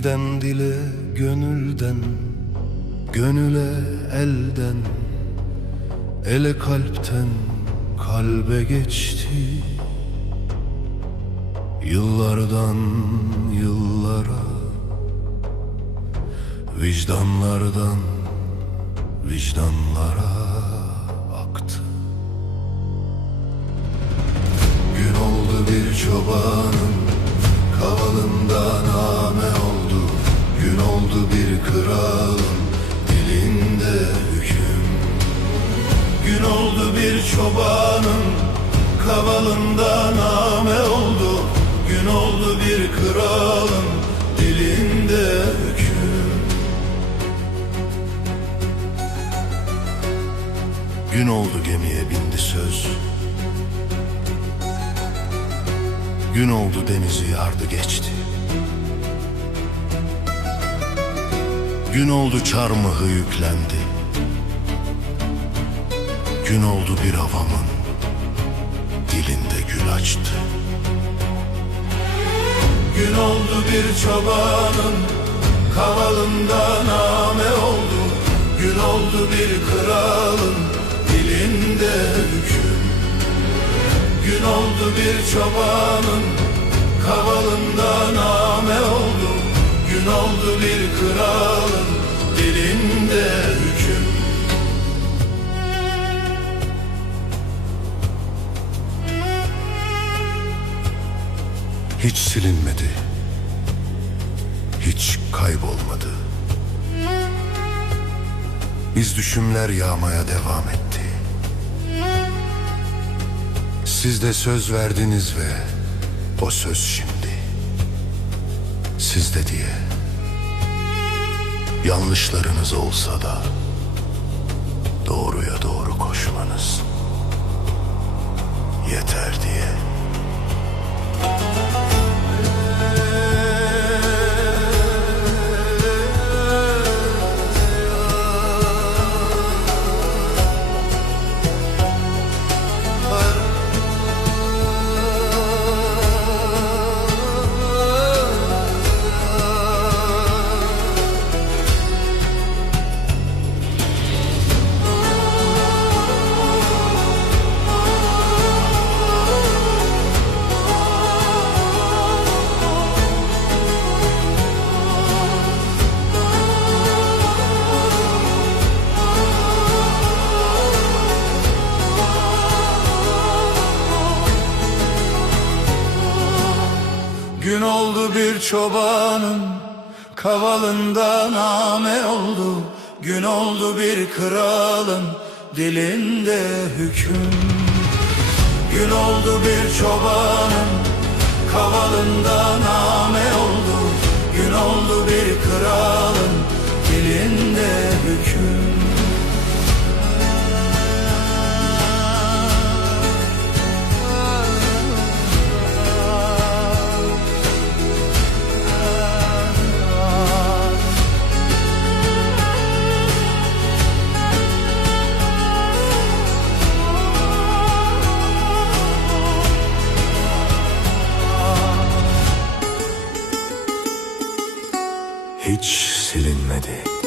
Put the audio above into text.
Dilden dile, gönülden, gönüle elden, ele kalpten kalbe geçti. Yıllardan yıllara, vicdanlardan vicdanlara aktı. Gün oldu bir çobanın bir çobanın Kavalında name oldu. Gün oldu bir kralın Dilinde hüküm. Gün oldu gemiye bindi söz. Gün oldu denizi yardı geçti. Gün oldu çarmıhı yüklendi Gün oldu bir havamın Dilinde gül açtı. Gün oldu bir çobanın Kavalında name oldu. Gün oldu bir kralın Dilinde hüküm. Gün oldu bir çobanın Kavalında name oldu. Gün oldu bir kralın Hiç silinmedi Hiç kaybolmadı Biz düşümler yağmaya devam etti siz de söz verdiniz ve o söz şimdi sizde diye. Yanlışlarınız olsa da doğruya doğru koşmanız yeter diye. Gün oldu bir çobanın kavalında name oldu. Gün oldu bir kralın dilinde hüküm. Gün oldu bir çobanın kavalında name oldu. Gün oldu hiç silinmedi.